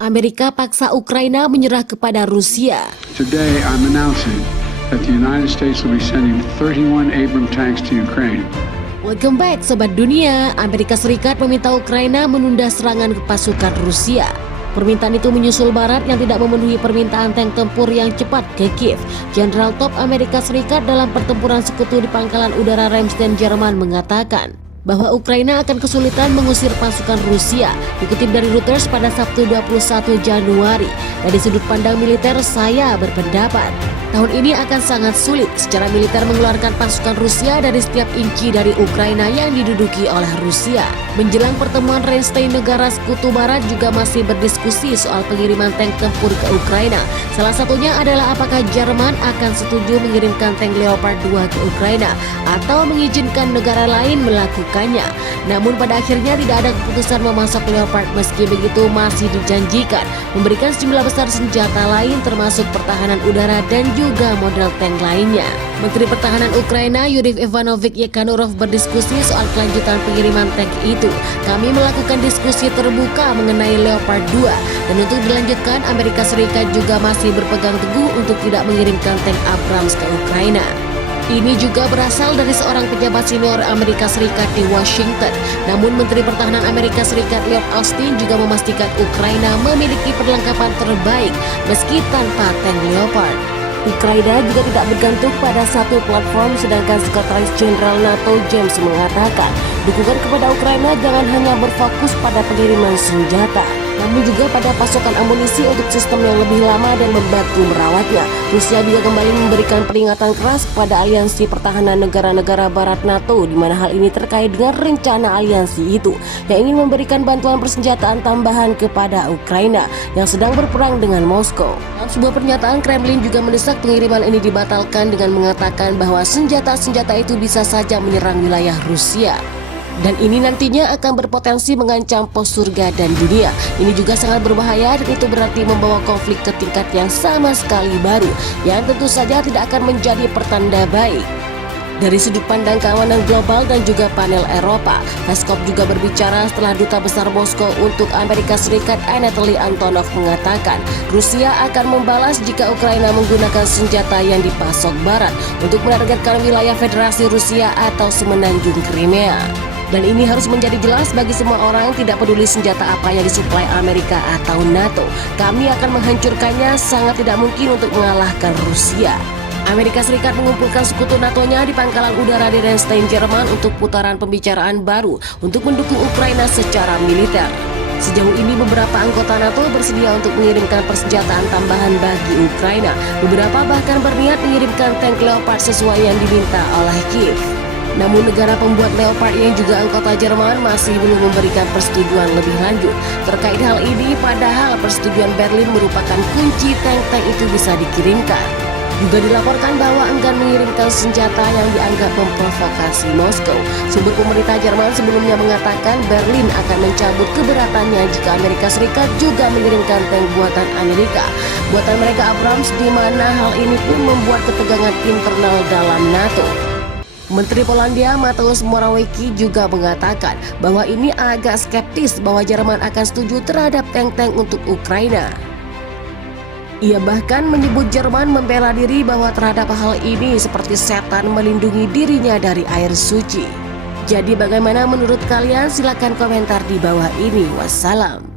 Amerika paksa Ukraina menyerah kepada Rusia. Today, I'm announcing that the United States will be sending 31 Abrams tanks to Ukraine. Welcome back, Sobat Dunia. Amerika Serikat meminta Ukraina menunda serangan ke pasukan Rusia. Permintaan itu menyusul Barat yang tidak memenuhi permintaan tank tempur yang cepat ke Kiev. Jenderal top Amerika Serikat dalam pertempuran sekutu di Pangkalan Udara Ramstein, Jerman mengatakan bahwa Ukraina akan kesulitan mengusir pasukan Rusia. Dikutip dari Reuters pada Sabtu 21 Januari, dari sudut pandang militer saya berpendapat tahun ini akan sangat sulit secara militer mengeluarkan pasukan Rusia dari setiap inci dari Ukraina yang diduduki oleh Rusia. Menjelang pertemuan Ramstein, negara sekutu Barat juga masih berdiskusi soal pengiriman tank tempur ke Ukraina. Salah satunya adalah apakah Jerman akan setuju mengirimkan tank Leopard 2 ke Ukraina atau mengizinkan negara lain melakukannya. Namun pada akhirnya tidak ada keputusan memasok Leopard, meski begitu masih dijanjikan memberikan sejumlah besar senjata lain termasuk pertahanan udara dan juga model tank lainnya. Menteri Pertahanan Ukraina Yuri Ivanovich Yekhanurov berdiskusi soal kelanjutan pengiriman tank itu. Kami melakukan diskusi terbuka mengenai Leopard 2 dan untuk dilanjutkan Amerika Serikat juga masih berpegang teguh untuk tidak mengirimkan tank Abrams ke Ukraina. Ini juga berasal dari seorang pejabat senior Amerika Serikat di Washington. Namun Menteri Pertahanan Amerika Serikat Lloyd Austin juga memastikan Ukraina memiliki perlengkapan terbaik meski tanpa tank Leopard. Ukraina juga tidak bergantung pada satu platform, sedangkan Sekretaris Jenderal NATO James mengatakan dukungan kepada Ukraina jangan hanya berfokus pada pengiriman senjata, namun juga pada pasokan amunisi untuk sistem yang lebih lama dan membantu merawatnya. Rusia juga kembali memberikan peringatan keras kepada aliansi pertahanan negara-negara barat NATO, di mana hal ini terkait dengan rencana aliansi itu yang ingin memberikan bantuan persenjataan tambahan kepada Ukraina yang sedang berperang dengan Moskow. Dalam sebuah pernyataan, Kremlin juga mendesak pengiriman ini dibatalkan dengan mengatakan bahwa senjata-senjata itu bisa saja menyerang wilayah Rusia. Dan ini nantinya akan berpotensi mengancam pos surga dan dunia. Ini juga sangat berbahaya dan itu berarti membawa konflik ke tingkat yang sama sekali baru, yang tentu saja tidak akan menjadi pertanda baik. Dari sudut pandang keamanan global dan juga panel Eropa, Peskov juga berbicara setelah Duta Besar Moskow untuk Amerika Serikat Anatoly Antonov mengatakan Rusia akan membalas jika Ukraina menggunakan senjata yang dipasok Barat untuk menargetkan wilayah Federasi Rusia atau semenanjung Crimea. Dan ini harus menjadi jelas bagi semua orang, tidak peduli senjata apa yang disuplai Amerika atau NATO. Kami akan menghancurkannya, sangat tidak mungkin untuk mengalahkan Rusia. Amerika Serikat mengumpulkan sekutu NATO-nya di Pangkalan Udara di Ramstein, Jerman untuk putaran pembicaraan baru untuk mendukung Ukraina secara militer. Sejauh ini beberapa anggota NATO bersedia untuk mengirimkan persenjataan tambahan bagi Ukraina. Beberapa bahkan berniat mengirimkan tank Leopard sesuai yang diminta oleh Kiev. Namun negara pembuat Leopard yang juga anggota Jerman masih belum memberikan persetujuan lebih lanjut terkait hal ini, padahal persetujuan Berlin merupakan kunci tank-tank itu bisa dikirimkan. Juga dilaporkan bahwa enggan mengirimkan senjata yang dianggap memprovokasi Moskow. Sumber pemerintah Jerman sebelumnya mengatakan Berlin akan mencabut keberatannya jika Amerika Serikat juga mengirimkan tank buatan Amerika. Buatan mereka Abrams, di mana hal ini pun membuat ketegangan internal dalam NATO. Menteri Polandia Mateusz Morawiecki juga mengatakan bahwa ini agak skeptis bahwa Jerman akan setuju terhadap tank-tank untuk Ukraina. Ia bahkan menyebut Jerman membela diri bahwa terhadap hal ini seperti setan melindungi dirinya dari air suci. Jadi bagaimana menurut kalian? Silakan komentar di bawah ini. Wassalam.